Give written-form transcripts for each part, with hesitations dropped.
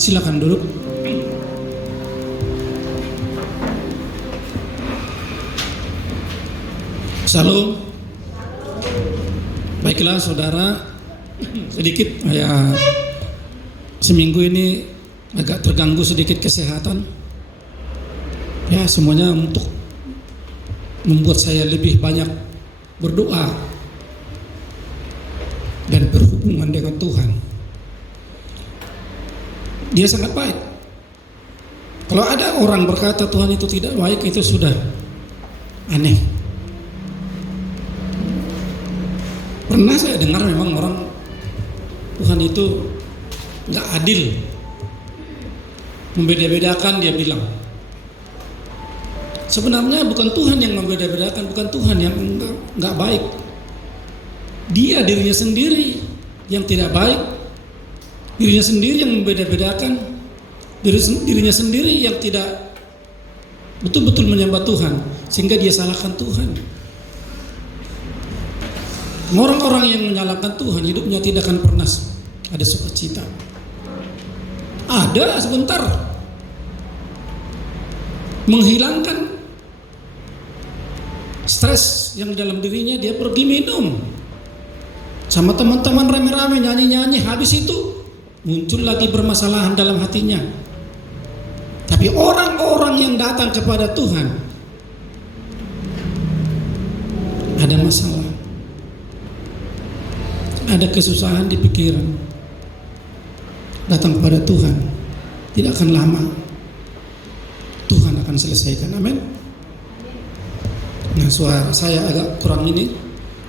Silakan duduk. Salam. Baiklah saudara, sedikit ya, seminggu ini agak terganggu sedikit kesehatan. Ya, semuanya untuk membuat saya lebih banyak berdoa dan berhubungan dengan Tuhan. Dia sangat baik. Kalau ada orang berkata Tuhan itu tidak baik, itu sudah aneh. Pernah saya dengar memang orang Tuhan itu nggak adil, membeda-bedakan. Dia bilang sebenarnya bukan Tuhan yang membeda-bedakan, bukan Tuhan yang nggak baik. Dia dirinya sendiri yang tidak baik, dirinya sendiri yang membeda-bedakan, dirinya sendiri yang tidak betul-betul menyembah Tuhan, sehingga dia salahkan Tuhan. Orang-orang yang menyalahkan Tuhan hidupnya tidak akan pernah ada sukacita. Ada sebentar, menghilangkan stres yang dalam dirinya, dia pergi minum sama teman-teman rame-rame, nyanyi-nyanyi, habis itu muncul lagi permasalahan dalam hatinya. Tapi orang-orang yang datang kepada Tuhan ada masalah, ada kesusahan di pikiran, datang kepada Tuhan, tidak akan lama Tuhan akan selesaikan. Amin. Nah, suara saya agak kurang ini,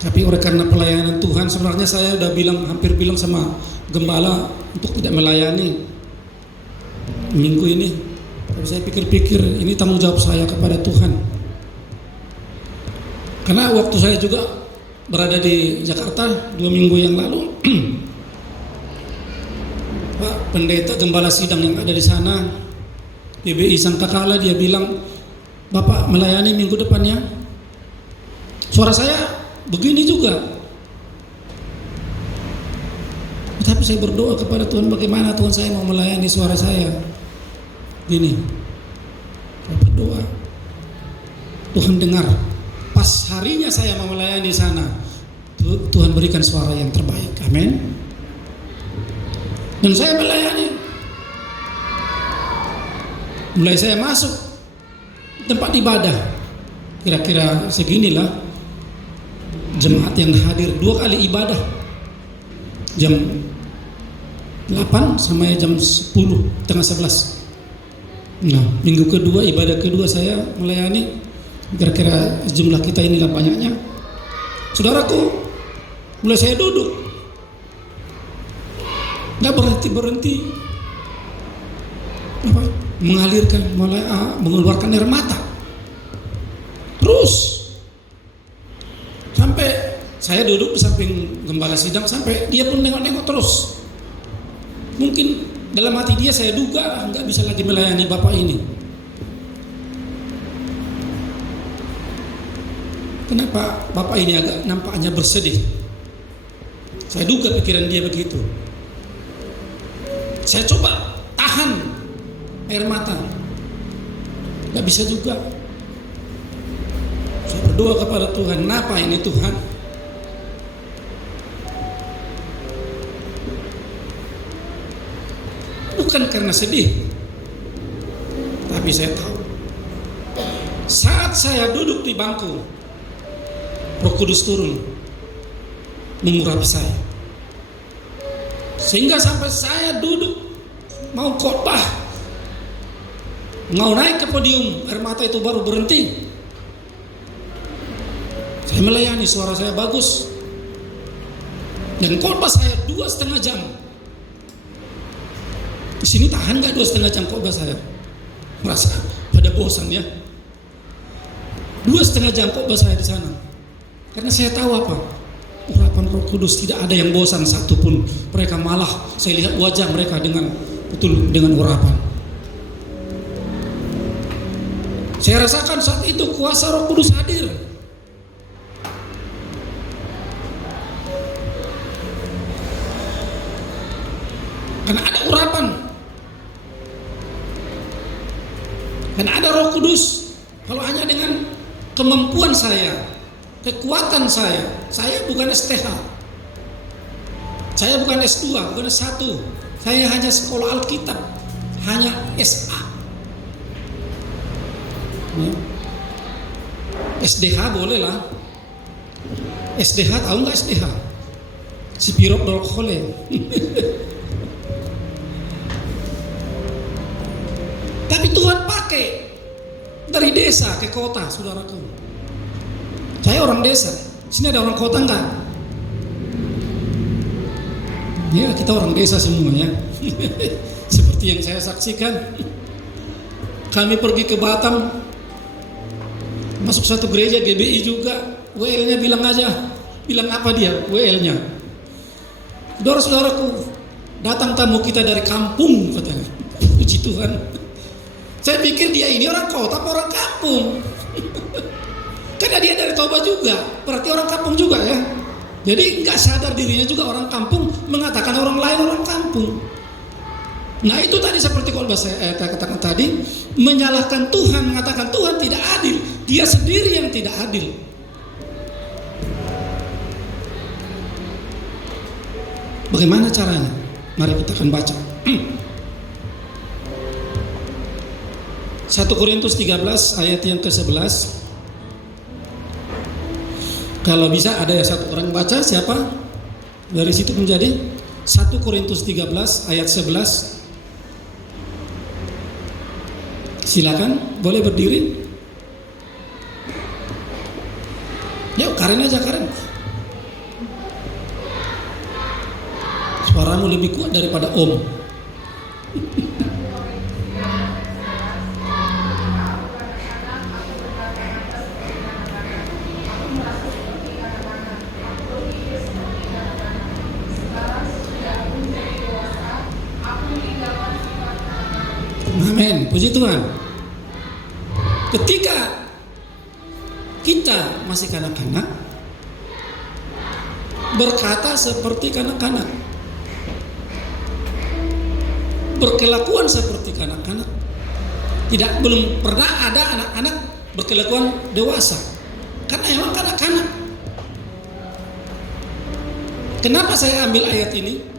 tapi oleh karena pelayanan Tuhan, sebenarnya saya udah hampir bilang sama gembala untuk tidak melayani minggu ini. Tapi saya pikir-pikir ini tanggung jawab saya kepada Tuhan. Karena waktu saya juga berada di Jakarta 2 minggu yang lalu, Pak Pendeta Gembala Sidang yang ada di sana, PBI Sangkakala, dia bilang, Bapak melayani minggu depannya. Suara saya begini juga. Tapi saya berdoa kepada Tuhan, bagaimana Tuhan saya mau melayani suara saya gini. Saya berdoa, Tuhan dengar. Pas harinya saya mau melayani di sana, Tuhan berikan suara yang terbaik. Amin. Dan saya melayani. Mulai saya masuk tempat ibadah, kira-kira seginilah jemaat yang hadir 2 kali ibadah, jam 8 sama jam 10, tengah 11. Nah, minggu kedua, ibadah kedua saya melayani, kira-kira jumlah kita inilah banyaknya. Saudaraku, mulai saya duduk, nggak berhenti apa, mengeluarkan air mata terus, sampai saya duduk di samping gembala sidang, sampai dia pun nengok-nengok terus. Mungkin dalam hati dia, saya duga nggak bisa lagi melayani Bapak ini. Kenapa Bapak ini agak nampaknya bersedih? Saya duga pikiran dia begitu. Saya coba tahan air mata, nggak bisa juga. Saya berdoa kepada Tuhan, kenapa ini Tuhan? Bukan karena sedih, tapi saya tahu saat saya duduk di bangku, Roh Kudus turun mengurapi saya, sehingga sampai saya duduk mau khotbah, mau naik ke podium, air mata itu baru berhenti. Saya melayani, suara saya bagus, dan khotbah saya 2,5 jam. Di sini tahan nggak 2,5 jam khotbah saya? Merasa pada bosan ya. 2,5 jam khotbah saya di sana. Karena saya tahu apa? Urapan Roh Kudus, tidak ada yang bosan satupun. Mereka malah saya lihat wajah mereka dengan betul dengan urapan. Saya rasakan saat itu kuasa Roh Kudus hadir. Karena ada urapan. Karena ada Roh Kudus. Kalau hanya dengan kemampuan saya, kekuatan saya bukan STH, saya bukan S2, bukan S1, saya hanya sekolah Alkitab, hanya SA. SDH boleh lah. SDH tahu nggak SDH? Sipirok dolkole. Tapi Tuhan pakai dari desa ke kota, saudaraku. Saya orang desa. Sini ada orang kota enggak? Ya, kita orang desa semuanya. Seperti yang saya saksikan. Kami pergi ke Batam, masuk satu gereja GBI juga. WL-nya bilang apa dia? WL-nya. Saudara-saudaraku, datang tamu kita dari kampung katanya. Puji Tuhan. Saya pikir dia ini orang kota apa orang kampung. Karena dia dari Toba juga, berarti orang kampung juga ya. Jadi nggak sadar dirinya juga orang kampung, mengatakan orang lain orang kampung. Nah itu tadi seperti kalau saya katakan tadi, menyalahkan Tuhan, mengatakan Tuhan tidak adil, dia sendiri yang tidak adil. Bagaimana caranya? Mari kita akan baca. 1 Korintus 13 ayat yang ke-11. Kalau bisa ada ya satu orang baca, siapa? Dari situ menjadi 1 Korintus 13 ayat 11. Silakan, boleh berdiri. Yuk, Karen aja, Karen. Suaramu lebih kuat daripada Om. Amin, puji Tuhan. Ketika kita masih kanak-kanak, berkata seperti kanak-kanak, berkelakuan seperti kanak-kanak. Belum pernah ada anak-anak berkelakuan dewasa, karena emang kanak-kanak. Kenapa saya ambil ayat ini?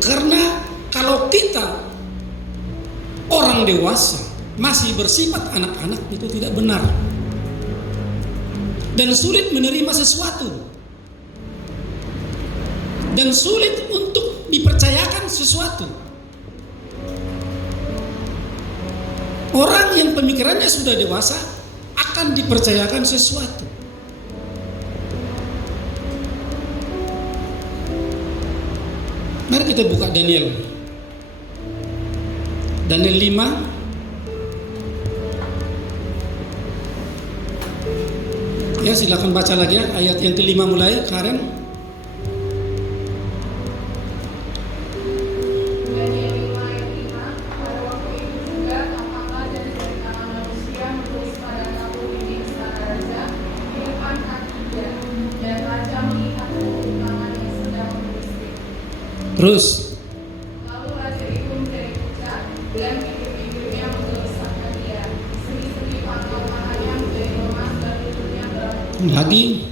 Karena kalau kita orang dewasa masih bersifat anak-anak, itu tidak benar dan sulit menerima sesuatu dan sulit untuk dipercayakan sesuatu. Orang yang pemikirannya sudah dewasa akan dipercayakan sesuatu. Mari kita buka Daniel 5. Ya, silakan baca lagi ya, ayat yang ke-5 mulai, Karen. Terus lalu raja itu menjadi pucat dan bibir-bibirnya menggelisahkan dia. Seri-seri pangkal-pangkalnya menjadi lemas dan lututnya berambut. lagi.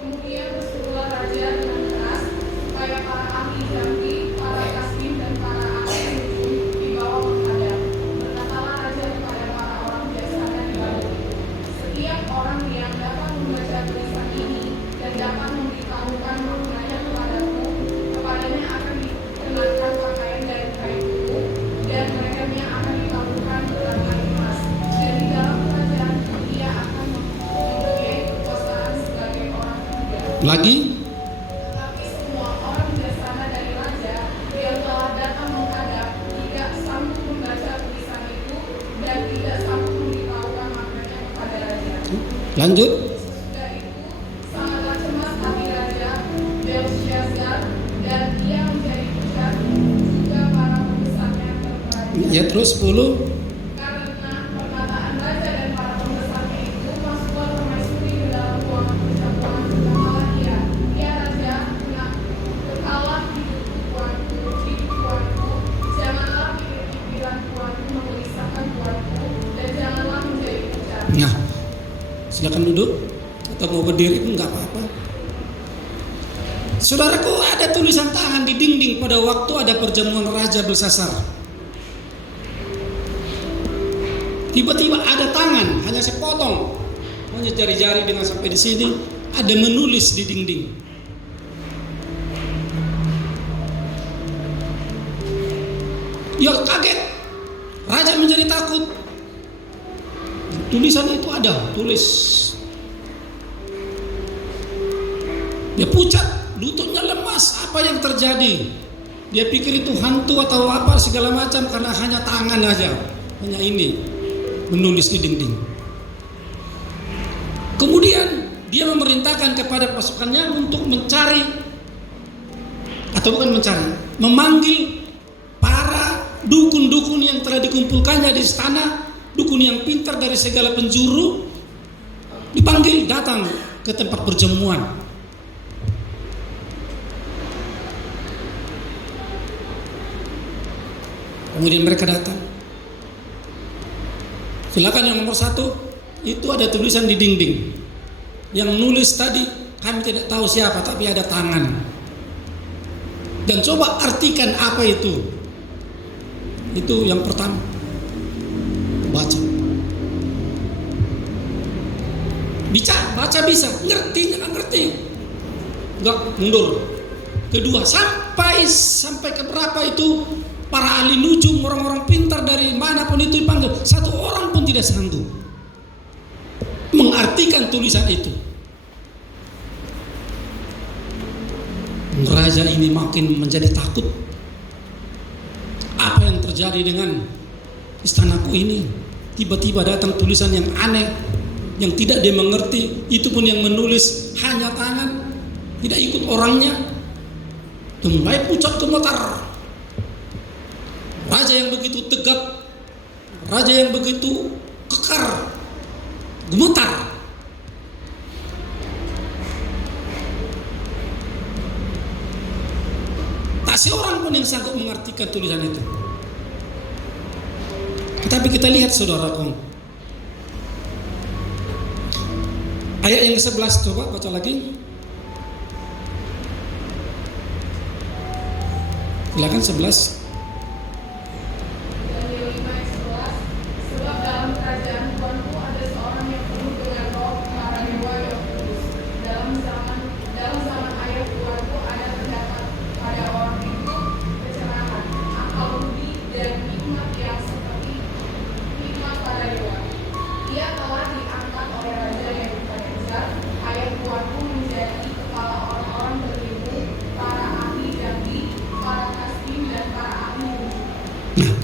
Kemudian berserulah raja dengan keras supaya para ahli jambi, para kasbin dan para ahli sujud dibawa menghadap. Berkatalah raja kepada para orang bijaksana di balik itu, setiap orang yang dapat membaca tulisan ini dan dapat memberitahukan maknanya kepadaku, kepadanya akan dikenakan pakaian dari kain putih dan lehernya akan ditaburkan berlambang emas, dan di dalam kerajaan dia akan mempunyai kekuasaan sebagai orang ketiga. Lagi. Tetapi semua orang bijaksana dari raja yang telah datang menghadap tidak sanggup membaca tulisan itu dan tidak sanggup memberitahukan maknanya kepada raja. Lanjut. Sesudah itu sangatlah cemas hati raja Belshazzar dan ia menjadi pucat, juga para pembesarnya terperanjat. Ya, terus 10. Karena perkataan raja dan para pembesarnya itu, masuklah permaisuri ke dalam ruangan perjamuan. Berkatalah ia, ya raja, kekalah hidupku tuanku, duduk atau mau berdiri pun nggak apa-apa. Saudaraku, ada tulisan tangan di dinding pada waktu ada perjamuan Raja Belsasar. Tiba-tiba ada tangan, hanya sepotong, hanya jari-jari dengan sampai di sini, ada menulis di dinding. Ya kaget, raja menjadi takut. Tulisan itu ada, tulis. Dia pucat, lututnya lemas. Apa yang terjadi? Dia pikir itu hantu atau apa segala macam, karena hanya tangan aja, hanya ini menulis di dinding. Kemudian dia memerintahkan kepada pasukannya untuk mencari, atau bukan mencari, memanggil para dukun-dukun yang telah dikumpulkannya di istana, dukun yang pintar dari segala penjuru, dipanggil datang ke tempat perjamuan. Kemudian mereka datang. Silakan yang nomor 1, itu ada tulisan di dinding. Yang nulis tadi kami tidak tahu siapa, tapi ada tangan. Dan coba artikan apa itu. Itu yang pertama. Baca. Baca bisa, ngerti nggak ngerti, nggak mundur. Kedua, sampai ke berapa itu para ahli nujum, orang-orang pintar dari manapun itu dipanggil, satu orang pun tidak sanggup mengartikan tulisan itu. Raja ini makin menjadi takut. Apa yang terjadi dengan istanaku ini? Tiba-tiba datang tulisan yang aneh, yang tidak dia mengerti. Itu pun yang menulis hanya tangan, tidak ikut orangnya. Dan mulai pucat gemetar. Raja yang begitu tegap, raja yang begitu kekar, gemetar. Tak seorang pun yang sanggup mengartikan tulisan itu. Tetapi kita lihat saudaraku, ayat yang ke-11, coba baca lagi. Silakan 11.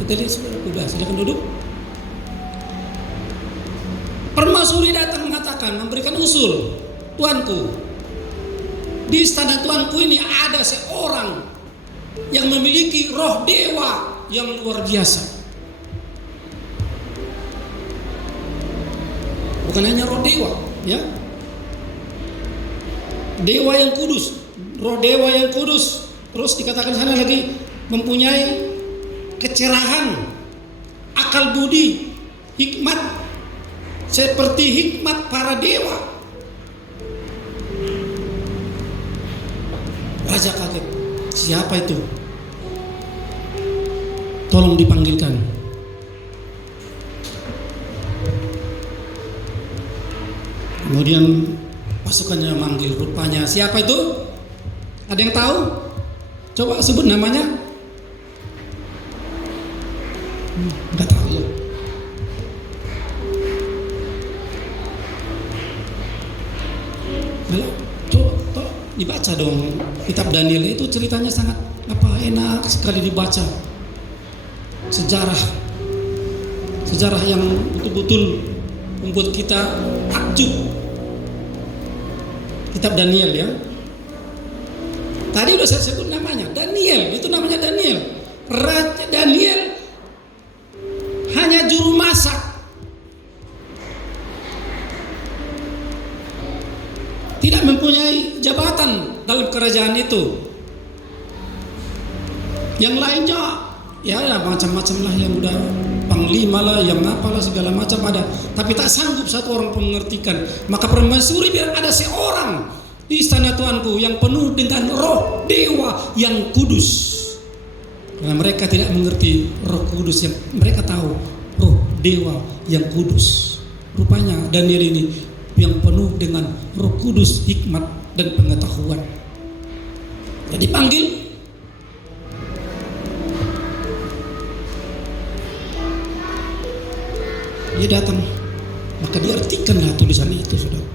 Kita lihat sudah, silakan duduk. Permaisuri datang mengatakan, memberikan usul, tuanku, di istana tuanku ini ada seorang yang memiliki roh dewa yang luar biasa. Bukan hanya roh dewa, ya, dewa yang kudus, roh dewa yang kudus. Terus dikatakan sana lagi mempunyai kecerahan, akal budi, hikmat seperti hikmat para dewa. Raja kaget, siapa itu? Tolong dipanggilkan. Kemudian pasukannya manggil, rupanya siapa itu? Ada yang tahu? Coba sebut namanya. Enggak tahu ya. Coba dibaca dong kitab Daniel itu, ceritanya sangat enak sekali dibaca. Sejarah yang betul-betul membuat kita takjub. Kitab Daniel ya. Tadi udah saya sebut namanya, Daniel. Itu namanya Daniel. Raja Daniel hanya juru masak. Tidak mempunyai jabatan dalam kerajaan itu. Yang lainnya Ya macam-macam lah, yang udah panglima lah, yang apalah segala macam ada. Tapi tak sanggup satu orang pun mengertikan. Maka permaisuri biar ada seorang di istana Tuanku yang penuh dengan roh dewa yang kudus. Karena mereka tidak mengerti roh kudus, yang mereka tahu roh dewa yang kudus. Rupanya Daniel ini yang penuh dengan roh kudus, hikmat dan pengetahuan. Jadi panggil, dia datang, maka diartikanlah tulisan itu, saudara.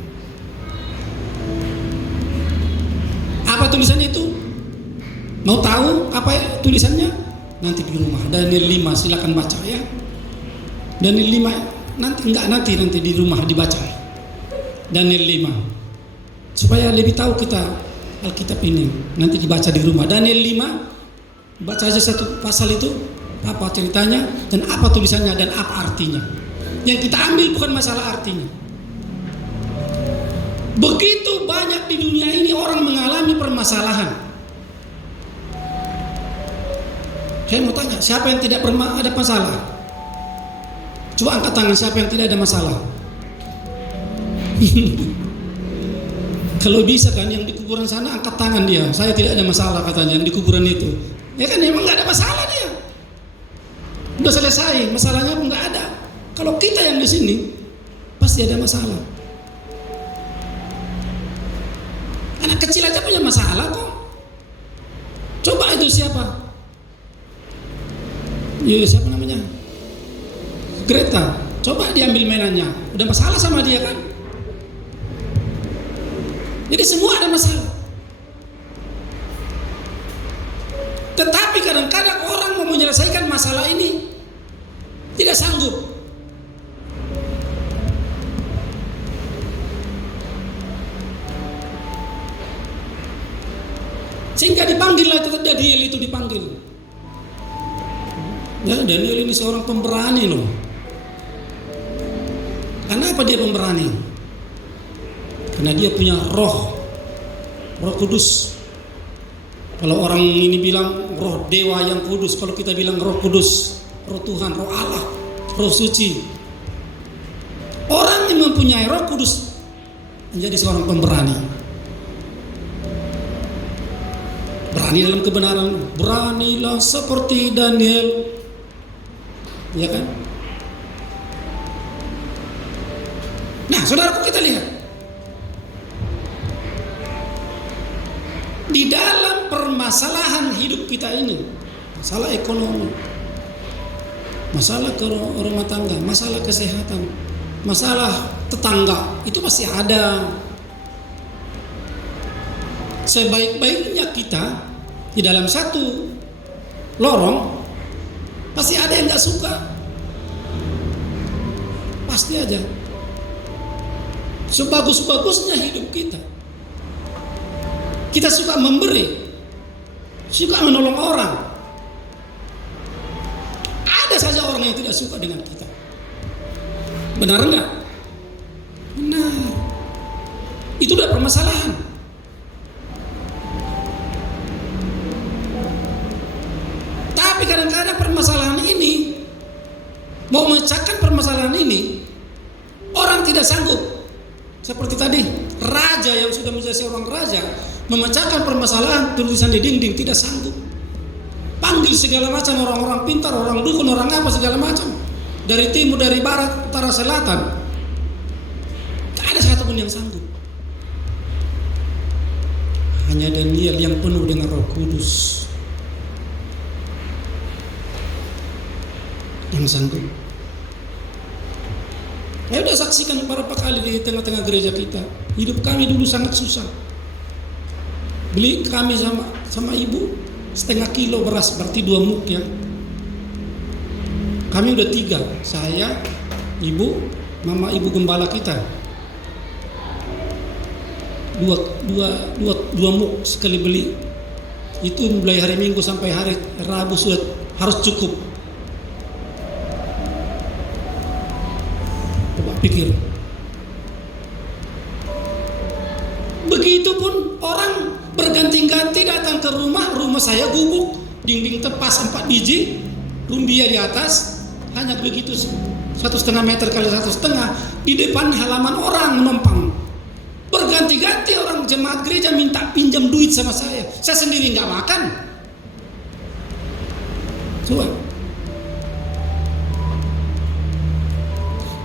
Apa tulisan itu? Mau tahu apa tulisannya? Nanti di rumah. Daniel 5, silakan baca ya. Daniel 5 nanti di rumah dibaca. Daniel 5. Supaya lebih tahu kita Alkitab ini, nanti dibaca di rumah. Daniel 5, baca aja satu pasal itu, apa ceritanya dan apa tulisannya dan apa artinya. Yang kita ambil bukan masalah artinya. Begitu banyak di dunia ini orang mengalami permasalahan. Saya mau tanya, siapa yang tidak ada masalah? Coba angkat tangan, siapa yang tidak ada masalah? Kalau bisa kan, yang di kuburan sana angkat tangan dia. Saya tidak ada masalah katanya, yang di kuburan itu. Ya kan, emang nggak ada masalah dia. Udah selesai, masalahnya pun nggak ada. Kalau kita yang di sini pasti ada masalah. Anak kecil aja punya masalah kok. Coba itu siapa? Ya, siapa namanya? Greta. Coba diambil mainannya. Udah masalah sama dia kan? Jadi semua ada masalah. Tetapi kadang-kadang orang mau menyelesaikan masalah ini tidak sanggup. Sehingga dipanggillah itu Daniel, itu dipanggil. Ya, Daniel ini seorang pemberani loh. Kenapa dia pemberani? Karena dia punya roh kudus. Kalau orang ini bilang roh dewa yang kudus, kalau kita bilang roh kudus, roh Tuhan, roh Allah, roh suci. Orang yang mempunyai roh kudus menjadi seorang pemberani. Berani dalam kebenaran, beranilah seperti Daniel, ya kan? Nah, saudaraku, kita lihat di dalam permasalahan hidup kita ini, masalah ekonomi, masalah rumah tangga, masalah kesehatan, masalah tetangga, itu pasti ada. Sebaik-baiknya kita di dalam satu lorong pasti ada yang gak suka, pasti aja. Sebagus-bagusnya hidup kita suka memberi, suka menolong orang. Ada saja orang yang tidak suka dengan kita. Benar enggak? Benar. Itu udah permasalahan. Tapi kadang-kadang permasalahan ini, mau memecahkan permasalahan ini, orang tidak sanggup. Seperti tadi, raja yang sudah menjadi seorang raja, memecahkan permasalahan tulisan di dinding, tidak sanggup. Panggil segala macam orang-orang pintar, orang dukun, orang apa segala macam, dari timur, dari barat, utara, selatan. Tidak ada satupun yang sanggup. Hanya Daniel yang penuh dengan Roh Kudus yang sanggup. Saya sudah saksikan beberapa kali di tengah-tengah gereja kita. Hidup kami dulu sangat susah. Beli kami sama ibu 0,5 kilo beras, berarti 2 muk ya. Kami udah 3, saya, ibu, mama ibu gembala kita. 2 muk sekali beli. Itu mulai hari Minggu sampai hari Rabu sudah harus cukup. Coba pikir. Begitupun orang berganti-ganti datang ke rumah saya gubuk, dinding tepas 4 biji, rumbia di atas, hanya begitu 1,5 meter kali 1,5 di depan halaman orang menumpang. Berganti-ganti orang jemaat gereja minta pinjam duit sama saya sendiri nggak makan. Coba.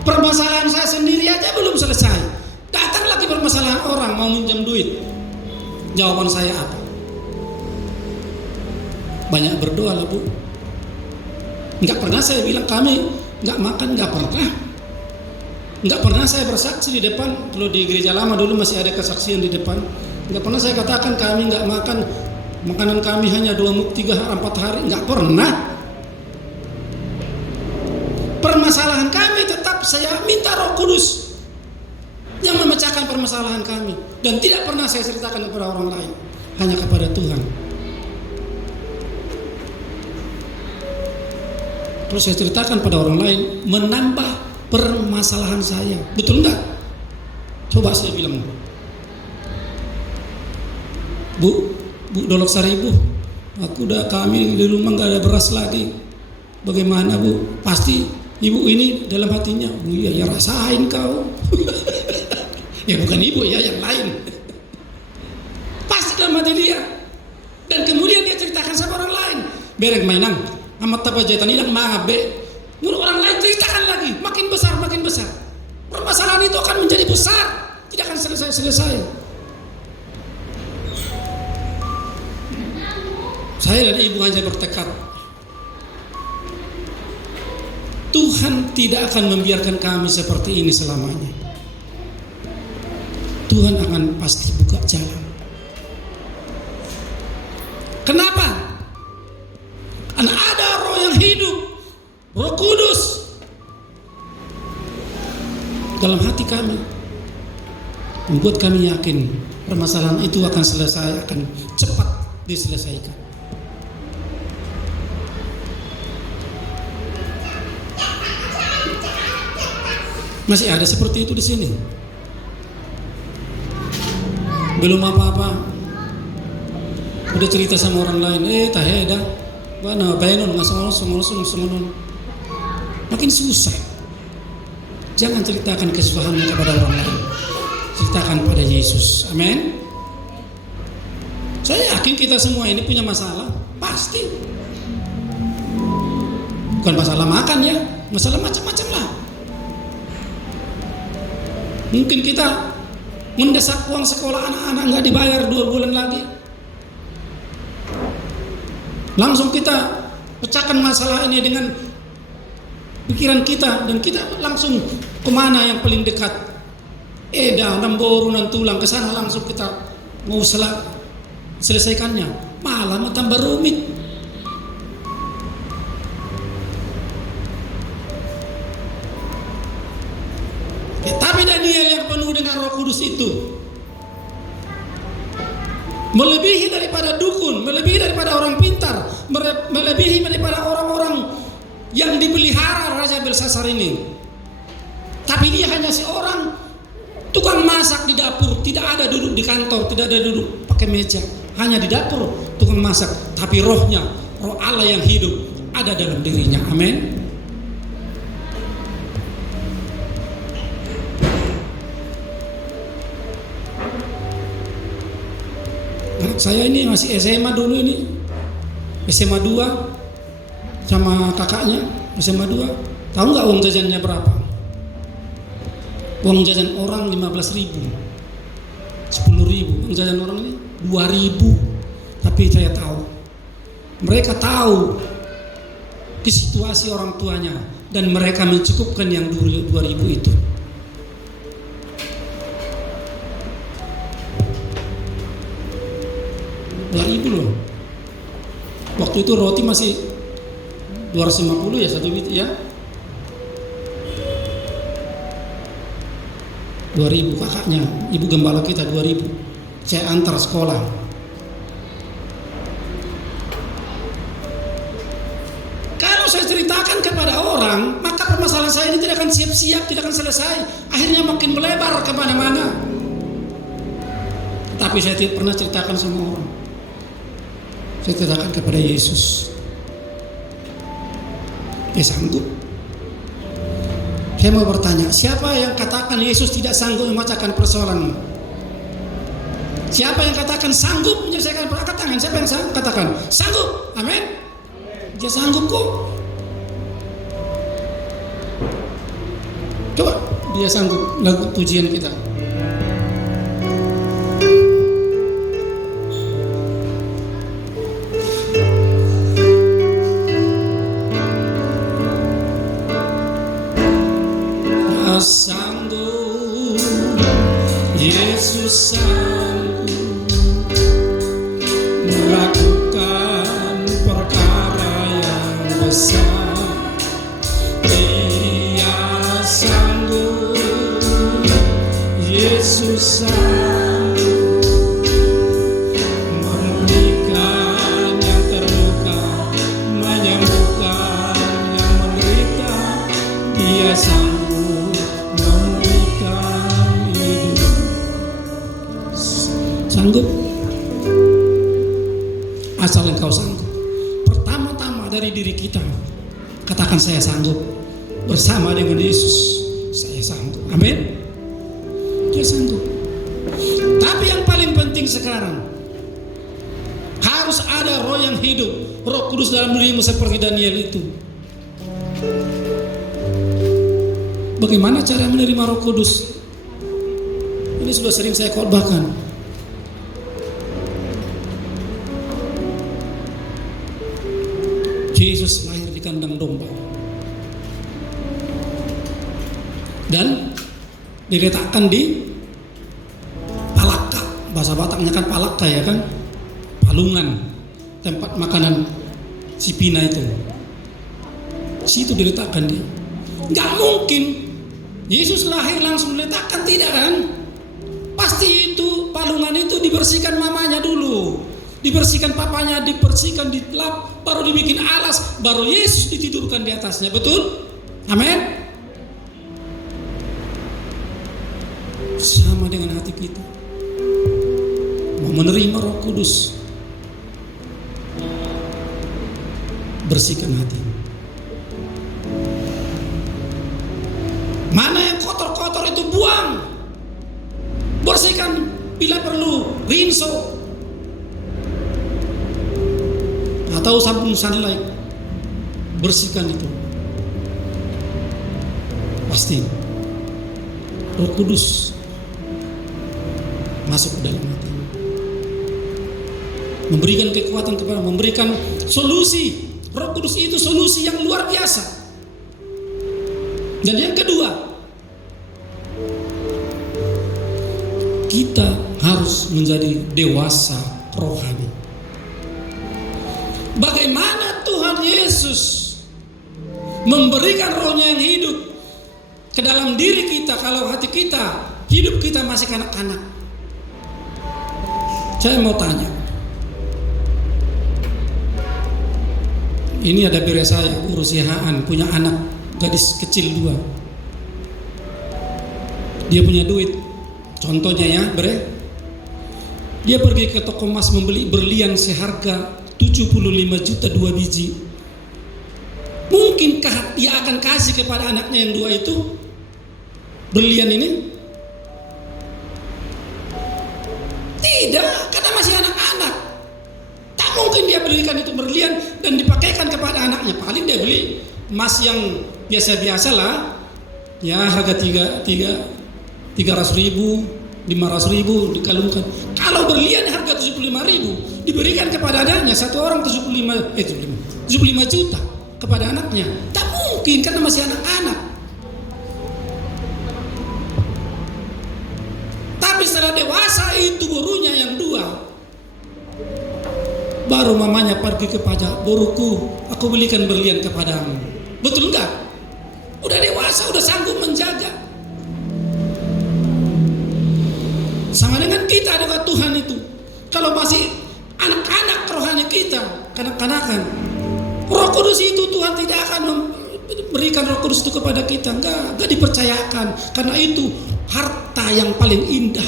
Permasalahan saya sendiri aja belum selesai, datang lagi permasalahan orang mau minjam duit. Jawaban saya apa? Banyak berdoa lah, Bu. Nggak pernah saya bilang kami nggak makan, nggak pernah. Nggak pernah saya bersaksi di depan. Kalau di gereja lama dulu masih ada kesaksian di depan. Nggak pernah saya katakan kami nggak makan, makanan kami hanya 2, 3, 4 hari. Nggak pernah. Permasalahan kami tetap saya minta Roh Kudus yang memecahkan permasalahan kami, dan tidak pernah saya ceritakan kepada orang lain, hanya kepada Tuhan. Terus saya ceritakan pada orang lain, menambah permasalahan saya. Betul enggak? Coba saya bilang, Bu Dolok Saribu, aku kami di rumah nggak ada beras lagi. Bagaimana, Bu? Pasti ibu ini dalam hatinya, "Oh iya, ya rasain kau." Ya bukan ibu ya, yang lain. Pasti dalam hati dia. Dan kemudian dia ceritakan sama orang lain. Bereng mainang, amat tapa jaitan ilang mangabe. Menurut orang lain ceritakan lagi, makin besar makin besar. Permasalahan itu akan menjadi besar, tidak akan selesai. Saya dan ibu hanya bertekad, Tuhan tidak akan membiarkan kami seperti ini selamanya. Tuhan akan pasti buka jalan. Kenapa? Karena ada Roh yang hidup, Roh Kudus dalam hati kami, membuat kami yakin permasalahan itu akan selesai, akan cepat diselesaikan. Masih ada seperti itu di sini. Belum apa-apa, udah cerita sama orang lain, taheda, mana bayinon ngasong, makin susah. Jangan ceritakan kesusahannya kepada orang lain, ceritakan pada Yesus. Amin. Saya yakin kita semua ini punya masalah, pasti. Bukan masalah makan ya, masalah macam-macam lah. Mungkin kita mendesak uang sekolah anak-anak nggak dibayar 2 bulan lagi. Langsung kita pecahkan masalah ini dengan pikiran kita, dan kita langsung kemana yang paling dekat? Namboru nan tulang, ke sana langsung kita mau selesaikannya. Malah tambah rumit. Tapi Daniel yang penuh dengan Roh Kudus itu melebihi daripada dukun, melebihi daripada orang pintar, melebihi daripada orang-orang yang dipelihara Raja Belsasar ini. Tapi dia hanya seorang tukang masak di dapur, tidak ada duduk di kantor, tidak ada duduk pakai meja, hanya di dapur tukang masak. Tapi rohnya, Roh Allah yang hidup ada dalam dirinya. Amin. Saya ini masih SMA dulu ini, SMA 2 sama kakaknya SMA 2. Tahu nggak uang jajannya berapa? Uang jajan orang 15.000, 10.000. Uang jajan orang ini 2.000. Tapi saya tahu, mereka tahu di situasi orang tuanya, dan mereka mencukupkan yang 2.000 itu. Loh. Waktu itu roti masih 250 ya satu biji ya. 2.000 kakaknya, ibu gembala kita 2.000. Saya antar sekolah. Kalau saya ceritakan kepada orang, maka permasalahan saya ini tidak akan siap-siap, tidak akan selesai. Akhirnya makin melebar kemana-mana. Tapi saya tidak pernah ceritakan sama orang. Saya ceritakan kepada Yesus. Dia sanggup. Saya mau bertanya, siapa yang katakan Yesus tidak sanggup memecahkan persoalanmu? Siapa yang katakan sanggup menyelesaikan persoalan? Angkat tangan. Siapa yang katakan sanggup? Amin. Dia sanggup kok. Coba dia sanggup. Lagu pujian kita. Dia sanggup, Yesus sanggup melakukan perkara yang besar. Dia sanggup, Yesus sanggup memulihkan yang terluka, menyembuhkan yang menderita. Dia sanggup memulihkan hidup. Sanggup. Asal engkau sanggup. Pertama-tama dari diri kita, katakan saya sanggup. Bersama dengan Yesus, saya sanggup. Amin. Dia sanggup. Tapi yang paling penting sekarang, harus ada roh yang hidup, Roh Kudus dalam dirimu seperti Daniel itu. Bagaimana cara menerima Roh Kudus? Ini sudah sering saya khotbahkan. Yesus lahir di kandang domba dan diletakkan di palaka. Bahasa Bataknya kan palaka ya kan, palungan, tempat makanan si Pina itu. Situ diletakkan dia. Gak mungkin Yesus lahir langsung diletakkan, tidak kan? Pasti itu palungan itu dibersihkan mamanya dulu, dibersihkan papanya, dibersihkan, dilap, baru dibikin alas, baru Yesus ditidurkan di atasnya. Betul? Amin. Sama dengan hati kita, mau menerima Roh Kudus, bersihkan hati. Mana yang kotor-kotor itu buang, bersihkan bila perlu, rinso atau sabun sunlight, bersihkan itu. Pasti Roh Kudus masuk ke dalam hati, memberikan kekuatan kepada, memberikan solusi. Roh Kudus itu solusi yang luar biasa. Dan yang kedua, kita harus menjadi dewasa rohani. Bagaimana Tuhan Yesus memberikan rohnya yang hidup ke dalam diri kita kalau hati kita, hidup kita masih kanak-kanak? Saya mau tanya, ini ada bire saya, urus yahaan, punya anak gadis kecil 2. Dia punya duit. Contohnya ya, bre, dia pergi ke toko emas membeli berlian seharga 75 juta 2 biji. Mungkinkah dia akan kasih kepada anaknya yang 2 itu berlian ini? Tidak, karena masih anak-anak. Tak mungkin dia belikan itu berlian dan dipakaikan kepada anaknya. Paling dia beli emas yang biasa-biasa lah, ya harga 300.000, 500.000 dikalungkan. Kalau berlian harga 75.000 diberikan kepada anaknya, satu orang 75 juta kepada anaknya. Tak mungkin karena masih anak-anak. Tapi setelah dewasa itu gurunya yang 2, baru mamanya pergi ke pajak, "Boruku, aku belikan berlian kepadamu." Betul enggak? Udah dewasa, udah sanggup menjaga. Sama dengan kita dengan Tuhan itu. Kalau masih anak-anak rohani kita, kanak-kanakan, Roh Kudus itu Tuhan tidak akan memberikan Roh Kudus itu kepada kita. Enggak dipercayakan. Karena itu harta yang paling indah.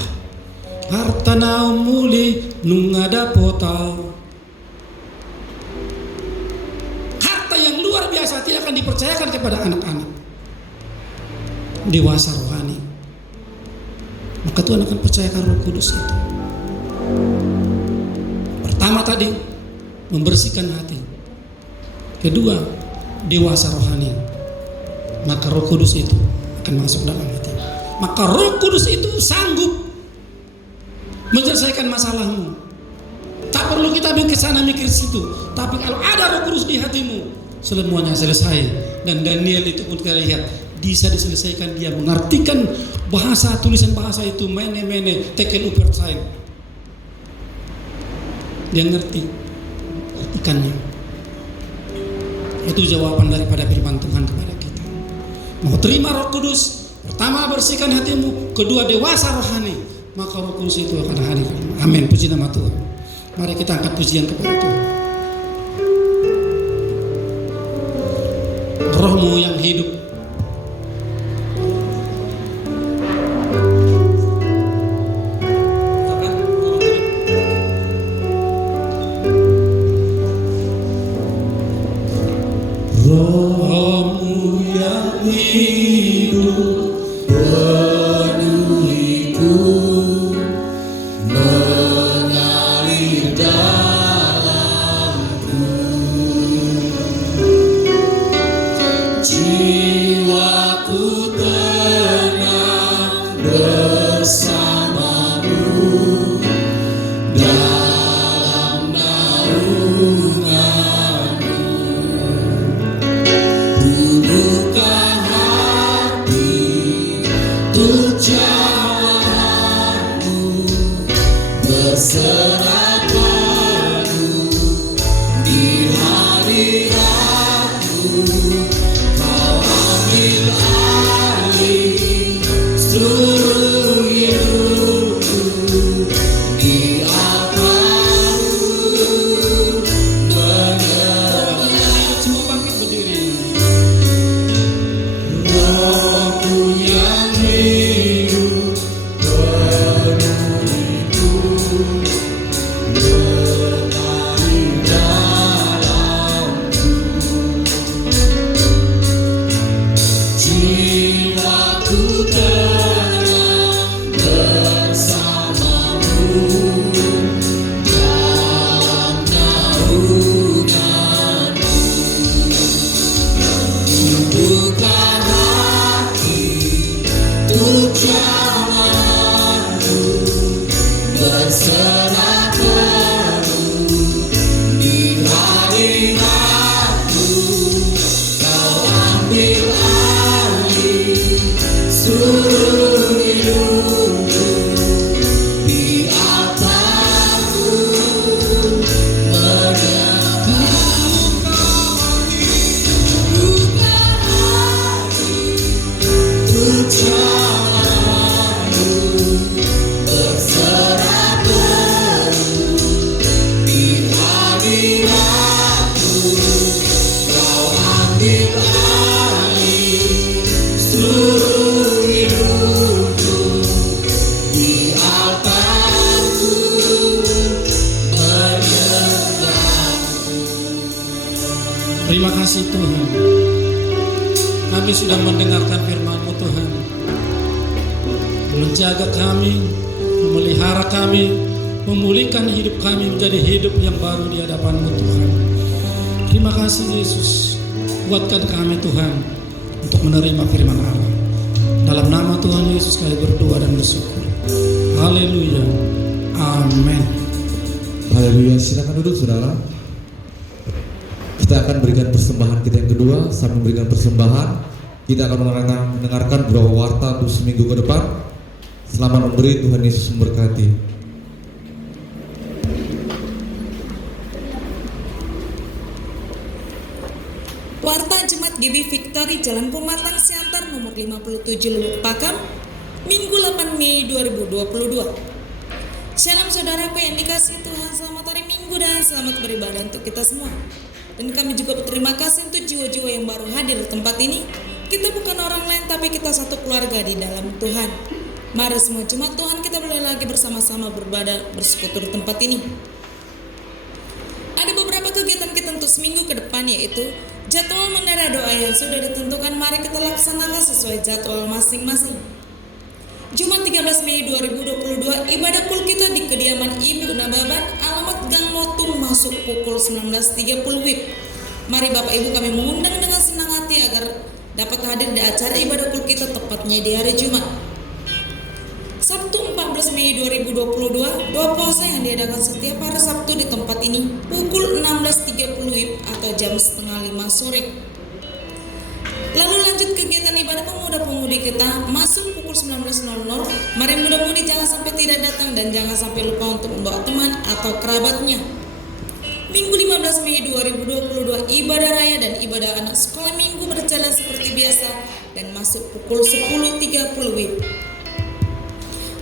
Harta naumuli nungada potal. Harta yang luar biasa tidak akan dipercayakan kepada anak-anak dewasa rohani, maka Tuhan akan percayakan Roh Kudus itu. Pertama tadi, membersihkan hati. Kedua, dewasa rohani, maka Roh Kudus itu akan masuk dalam hati. Maka Roh Kudus itu sanggup menyelesaikan masalahmu. Tak perlu kita mikir sana mikir situ, tapi kalau ada Roh Kudus di hatimu, semuanya selesai. Dan Daniel itu pun kita lihat bisa diselesaikan, dia mengartikan bahasa, tulisan bahasa itu mene tekel upercain. Dia ngerti artikannya. Itu jawaban daripada firman Tuhan kepada kita. Mau terima Roh Kudus, pertama bersihkan hatimu, kedua dewasa rohani, maka Roh Kudus itu akan hadir. Amin, puji nama Tuhan. Mari kita angkat pujian kepada Tuhan. Rohmu yang hidup, Rohmu yang hidup penuhiku, mengalir dalamku. Jiwaku tenang bersamamu dalam naunganmu. Buka hati untuk jalanmu, berserah penuh di hadiratmu. Kau ambil alih seluruh hidupku, di altarmu menyembah. Semua bangkit berdiri. Rohmu yang hidup penuhiku, mengalir dalamku. Jiwaku tenang bersamamu dalam naunganmu. Buka hati untuk jalanmu, berserah penuh di hadiratmu. Kau ambil alih seluruh hidupku, di altarmu jalanmu, berserah penuh di hadiratmu. Kau ambil alih seluruh hidupku, di altarmu menyembahmu. Terima kasih Tuhan, kami sudah mendengarkan firman-Mu Tuhan, menjaga kami, memelihara kami, memulihkan hidup kami menjadi hidup yang baru di hadapan-Mu Tuhan. Terima kasih Yesus, kuatkan kami Tuhan untuk menerima firman Allah. Dalam nama Tuhan Yesus kami berdoa dan bersyukur. Haleluya, amin. Haleluya, silakan duduk saudara. Kita akan berikan persembahan kita yang kedua. Sambil memberikan persembahan, kita akan mendengarkan beberapa warta untuk seminggu ke depan. Selamat memberi, Tuhan Yesus memberkati. Warta Jemaat GB Victory Jalan Pematang Siantar nomor 57 Lubuk Pakam, Minggu 8 Mei 2022. Shalom saudaraku yang dikasihi Tuhan, selamat hari Minggu dan selamat beribadah untuk kita semua. Dan kami juga berterima kasih untuk jiwa-jiwa yang baru hadir di tempat ini. Kita bukan orang lain tapi kita satu keluarga di dalam Tuhan. Mari semua jemaat Tuhan kita boleh lagi bersama-sama beribadah bersekutu di tempat ini. Ada beberapa kegiatan kita untuk seminggu ke depan, yaitu Jadwal menara doa yang sudah ditentukan mari kita laksanakan sesuai jadwal masing-masing. Jumat 13 Mei 2022 ibadah kul kita di kediaman Ibu Nababan, alamat Gang Motum, masuk pukul 19.30 WIB. Mari Bapak Ibu kami mengundang dengan senang hati agar dapat hadir di acara ibadah kul kita tepatnya di hari Jumat. Sabtu 14 Mei 2022, doa puasa yang diadakan setiap hari Sabtu di tempat ini pukul 16.30 WIB atau jam setengah 5 sore. Lalu lanjut kegiatan ibadah pemuda-pemudi kita masuk pukul 19.00. Mari muda-mudi jangan sampai tidak datang dan jangan sampai lupa untuk membawa teman atau kerabatnya. Minggu 15 Mei 2022 ibadah raya dan ibadah anak sekolah minggu berjalan seperti biasa dan masuk pukul 10.30 WIB.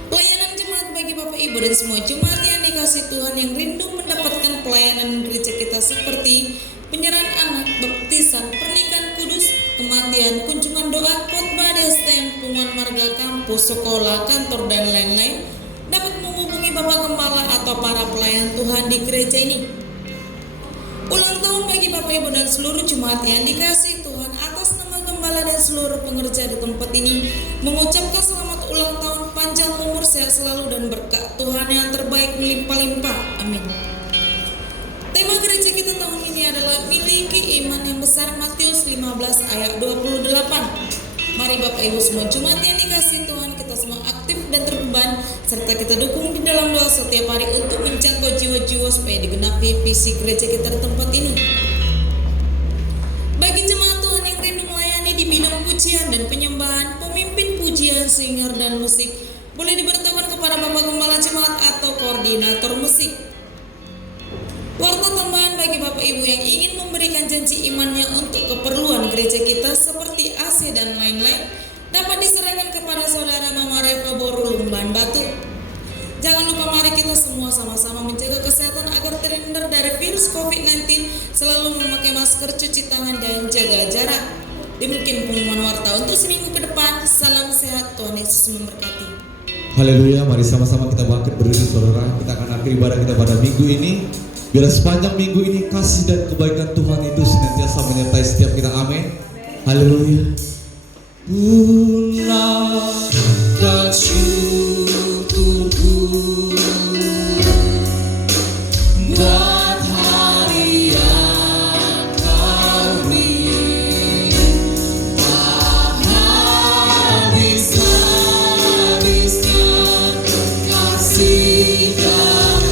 Pelayanan jemaat bagi Bapak Ibu dan semua jemaat yang dikasih Tuhan yang rindu mendapatkan pelayanan gereja kita seperti penyerahan anak, baptisan, pernikahan kudus, kematian, kunjungan doa, khotbah, DSTM, pengumuman marga, kampus, sekolah, kantor, dan lain-lain, dapat menghubungi Bapak Gembala atau para pelayan Tuhan di gereja ini. Ulang tahun bagi Bapak Ibu dan seluruh jemaat yang dikasih Tuhan, atas nama Gembala dan seluruh pengerja di tempat ini mengucapkan selamat ulang tahun, panjang umur, sehat selalu, dan berkat Tuhan yang terbaik melimpah-limpah. Amin. Tema gereja kita tahun ini adalah miliki iman yang besar, Matius 15 ayat 28. Mari Bapak Ibu semua jemaat yang dikasih Tuhan, kita semua aktif dan terbeban, serta kita dukung di dalam doa setiap hari untuk menjangkau jiwa-jiwa supaya digenapi visi gereja kita di tempat ini. Bagi jemaat Tuhan yang rindu melayani di bidang pujian dan penyembahan, pemimpin pujian, singer, dan musik, boleh diberitahukan kepada Bapak Gembala Jemaat atau koordinator musik. Warta tambahan bagi Bapak Ibu yang ingin memberikan janji imannya untuk keperluan gereja kita seperti AC dan lain-lain dapat diserahkan kepada Saudara Mama Reva Boru Lumban Batu. Jangan lupa mari kita semua sama-sama menjaga kesehatan agar terhindar dari virus COVID-19, selalu memakai masker, cuci tangan, dan jaga jarak. Demikian pengumuman warta untuk seminggu ke depan. Salam sehat, Tuhan Yesus memberkati. Haleluya, mari sama-sama kita bangkit berdiri saudara. Kita akan akhiri ibadah kita pada minggu ini. Biar sepanjang minggu ini kasih dan kebaikan Tuhan itu senantiasa menyertai setiap kita. Amin. Haleluya. Punahkan syukurku buat hari yang Kau beri, tak habis-habisnya kasih dan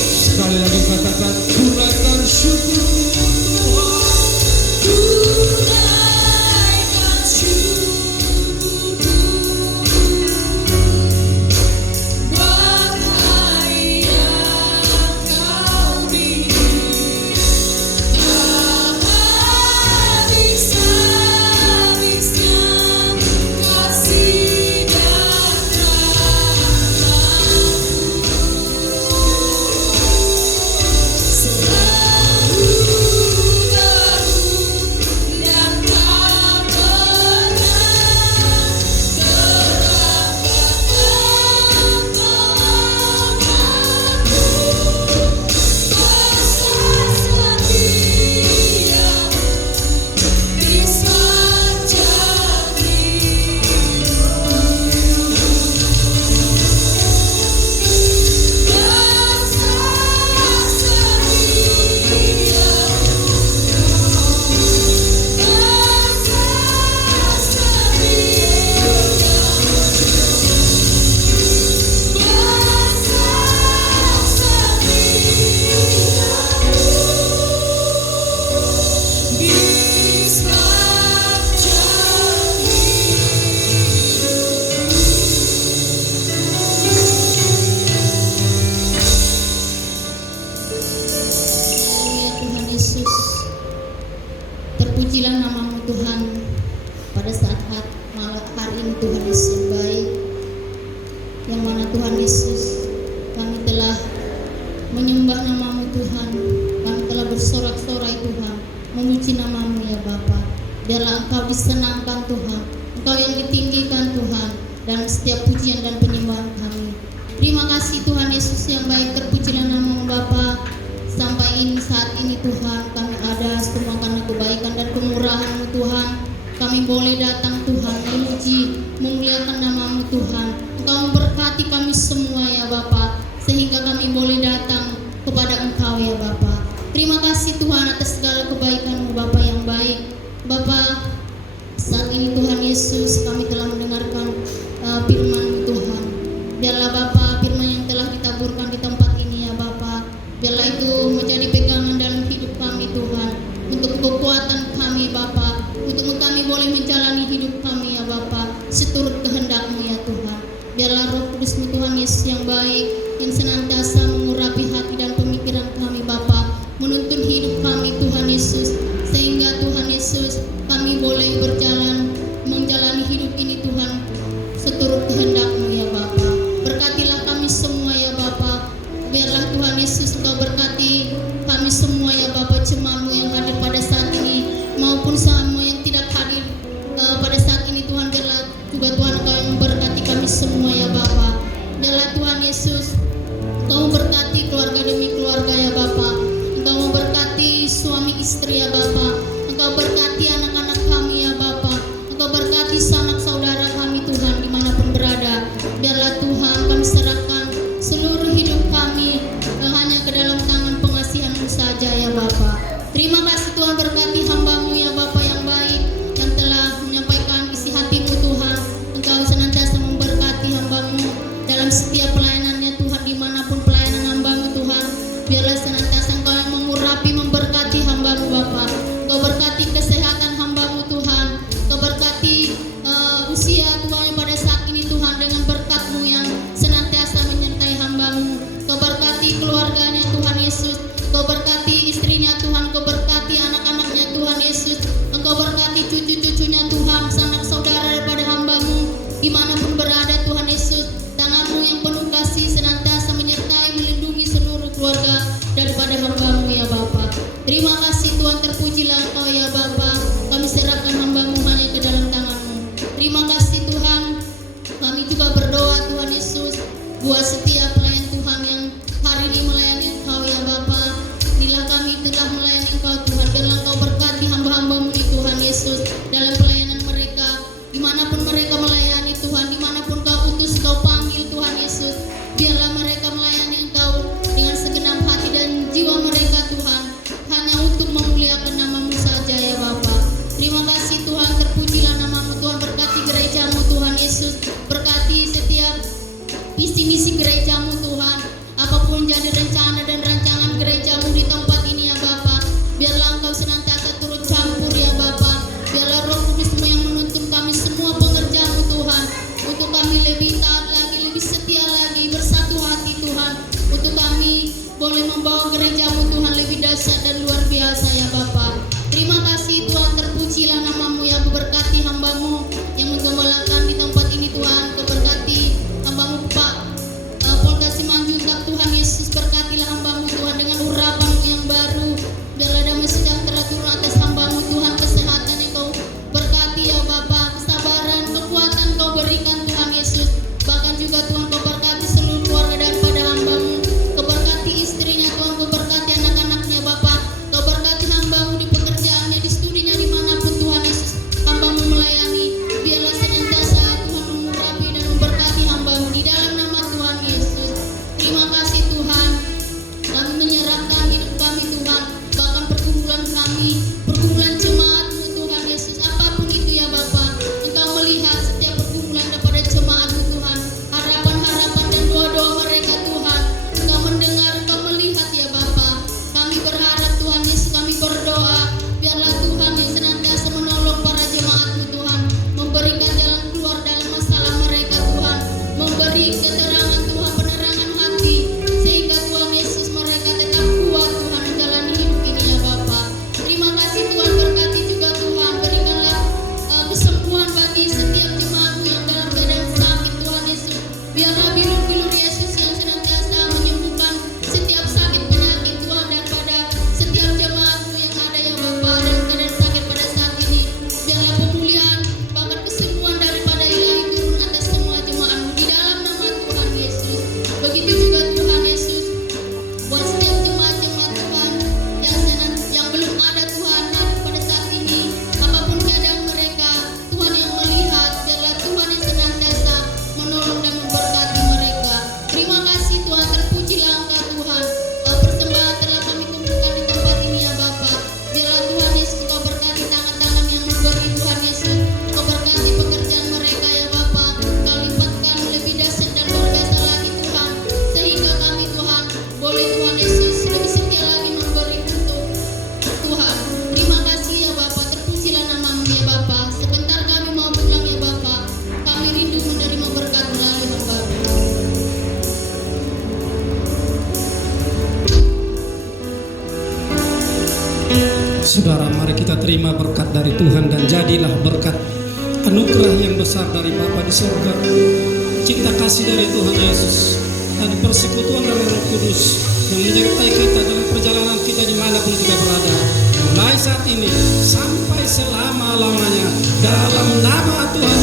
sekali lagi katakan, tunaikan syukur tunaikan syukurku buat hari yang Kau beri, tak habis-habisnya kasih dan Terpujilah nama-Mu Tuhan. pada saat hari ini Tuhan Yesus yang baik, yang mana Tuhan Yesus kami telah menyembah nama-Mu Tuhan, kami telah bersorak-sorai Tuhan, memuji nama-Mu ya Bapa. Biarlah Engkau disenangkan Tuhan, Engkau yang ditinggikan Tuhan dalam setiap pujian dan penyembahan kami. Terima kasih Tuhan Yesus yang baik, terpujilah nama-Mu Bapa. Sampai ini saat ini Tuhan kami ada semua karena kebaikan dan kemurahan-Mu Tuhan. Kami boleh datang Tuhan memuji, memuliakan nama-Mu Tuhan. Engkau memberkati kami semua ya Bapa, sehingga kami boleh datang kepada Engkau ya Bapa. Terima kasih Tuhan atas segala kebaikan-Mu Bapa yang baik. Bapa, saat ini Tuhan Yesus kami telah mendengarkan firman-Mu Tuhan. Biarlah Bapa firman yang telah ditaburkan di tempat ini ya Bapa, biarlah itu menjadi pegangan dalam hidup kami Tuhan, untuk kekuatan kami Bapa, untuk kami boleh menjalani hidup kami ya Bapa seturut kehendak-Mu ya Tuhan. Biarlah Roh Kudus-Mu Tuhan Yesus yang baik, yang senantiasa mengurapi hati dan pemikiran kami Bapa, menuntun hidup kami Tuhan Yesus, sehingga Tuhan Yesus kami boleh berjalan menjalani hidup ini Tuhan seturut kehendak-Mu ya Bapa. Berkatilah kami semua ya Bapa. Biarlah Tuhan Yesus Engkau berkati kami semua ya Bapa, jemaat-Mu yang hadir pada saat ini maupun semua yang tidak hadir pada saat ini Tuhan. Biarlah juga Tuhan Engkau yang memberkati kami semua ya Bapa. Biarlah Tuhan Yesus Engkau memberkati keluarga demi keluarga ya Bapa. Engkau memberkati suami istri ya Bapa. Engkau berkati anak-anak kami ya Bapa. Engkau berkati sanak saudara kami Tuhan dimanapun berada. Biarlah Tuhan kami serahkan seluruh hidup kami hanya ke dalam tangan pengasihan-Mu saja ya Bapa. Terima kasih Tuhan, berkati hamba-Mu ya Bapa yang baik, yang telah menyampaikan isi hati-Mu Tuhan. Engkau senantiasa memberkati hamba-Mu dalam setiap pelayanannya Tuhan, dimanapun pelayanan hamba-Mu Tuhan. Biarlah senantiasa Engkau yang mengurapi, memberkati hamba-Mu Bapa. Engkau berkati kesehatan hamba-Mu Tuhan. Engkau berkati usia tuanya pada saat ini Tuhan, dengan berkat-Mu yang senantiasa menyertai hamba-Mu. Engkau berkati keluarganya Tuhan Yesus. Engkau berkati istrinya Tuhan. Engkau berkati anak-anaknya Tuhan Yesus. Engkau berkati cucu-cucunya Tuhan, sanak saudara daripada hamba-Mu dimanapun berada Tuhan Yesus. Tangan-Mu yang penuh kasih senantiasa menyertai, melindungi seluruh keluarga daripada hamba-Mu ya Bapa. Terima kasih Tuhan, terpujilah Engkau ya Bapa. Kami serahkan hamba-Mu hanya ke dalam tangan-Mu. Terima kasih Tuhan. Kami juga berdoa Tuhan Yesus buat setiap pelayan Tuhan yang hari ini melayani Engkau ya Bapa. Bila kami telah melayani Engkau Tuhan, biarlah Engkau berkati hamba-hamba-Mu di Tuhan Yesus dalam pelayanan mereka, dimanapun mereka melayani Tuhan, dimanapun Kau utus, Kau panggil Tuhan Yesus. Biarlah mereka melayani Engkau dengan segenap hati dan jiwa mereka Tuhan, hanya untuk memuliakan nama-Mu saja ya Bapa. Terima kasih Tuhan, terpujilah nama-Mu Tuhan. Berkati gereja-Mu Tuhan Yesus, berkati setiap visi-misi gereja-Mu Tuhan. Apapun jadi rencana dan rancangan gereja-Mu di tempat ini ya Bapa, biarlah Engkau senantiasa turut campur ya Bapa. Biarlah Roh Kudus-Mu yang menuntun kami semua pengerjaan-Mu Tuhan, untuk kami lebih taat lagi, lebih setia lagi, bersatu hati Tuhan, untuk kami boleh membawa gereja-Mu Tuhan lebih dahsyat dan luar biasa ya Bapa. Terima kasih Tuhan, terpujilah nama-Mu ya. Berkati hamba-Mu yang menggembalakan di tempat ini Tuhan. Berkati hamba-Mu Pak Polda Simanjuntak Tuhan Yesus. Berkatilah hamba-Mu Tuhan dengan urapan-Mu yang baru. Biarlah damai sejahtera turun atas hamba-Mu Tuhan. Kesehatan yang Kau berkati ya Bapa, kesabaran, kekuatan Kau berikan Tuhan Yesus. Bahkan juga Tuhan Kau berkati seluruh keluarga daripada hamba-Mu. Kau berkati istrinya Tuhan, Kau berkati Saudara, mari kita terima berkat dari Tuhan dan jadilah berkat anugerah yang besar dari Bapa di surga, cinta kasih dari Tuhan Yesus, dan persekutuan dari Roh Kudus yang menyertai kita dalam perjalanan kita dimanapun kita berada, mulai saat ini sampai selama-lamanya, dalam nama Tuhan